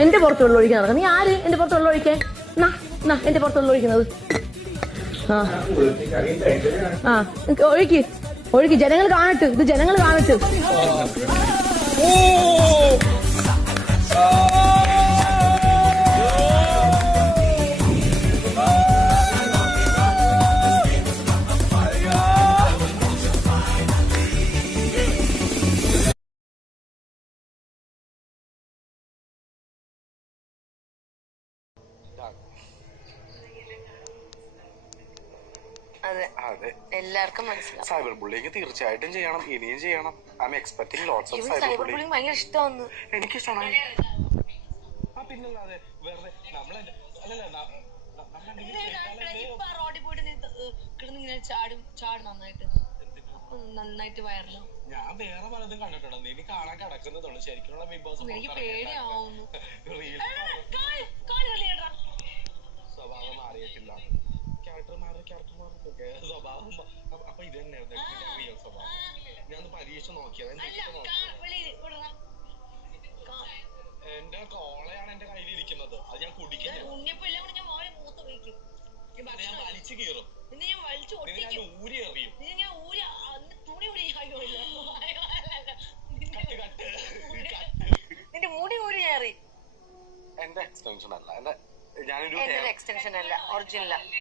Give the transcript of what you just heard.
എന്റെ പുറത്ത് വെള്ളം ഒഴിക്കാൻ നടക്കാം. നീ ആര് എന്റെ പുറത്ത് വെള്ളം ഒഴിക്കാൻ? എന്റെ പുറത്ത് വെള്ളം ഒഴിക്കുന്നത്. ഒഴുക്കി ഒഴുക്കി, ജനങ്ങൾ കാണട്ടെ, ഇത് ജനങ്ങൾ കാണട്ടെ. അതെ, എല്ലാവർക്കും മനസ്സിലാവും. സൈബർ ബുള്ളിങ് തീർച്ചയായിട്ടും ചെയ്യണം, ഇനിയും ചെയ്യണം. I M expecting lots of cyber bullying ഭയങ്കര ഇഷ്ടമാണ്. എനിക്കിഷ്ടമാണ്. റോഡിൽ പോയിട്ട് കിടന്നിങ്ങനെ ചാടും നന്നായിട്ട് വയറിലും. ഞാൻ വേറെ പലതും കണ്ടിട്ടുണ്ടോ? നീ കാണാൻ കിടക്കുന്നതുള്ളൂ. ശരിക്കുള്ള ബിഗ് ബോസ് എനിക്ക് പേടിയാവുന്നു. സ്വഭാവം മാറിയിട്ടില്ല. ക്യാരക്ടർ സ്വഭാവം അപ്പൊ ഇത് തന്നെയായിരുന്നു റിയൽ സ്വഭാവം. ഞാൻ പരീക്ഷ നോക്കിയത്. എന്റെ കോളയാണ് എന്റെ കയ്യിൽ ഇരിക്കുന്നത്. അത് ഞാൻ കുടിക്കാൻ ഞാൻ വലിച്ചു കീറും. ഞാൻ ഊരി എറിയും. നിന്റെ മുടി ഊരി കയറി. എന്റെ എക്സ്റ്റൻഷൻ അല്ല, ഞാനൊരു എക്സ്റ്റൻഷൻ അല്ല, ഒറിജിനൽ.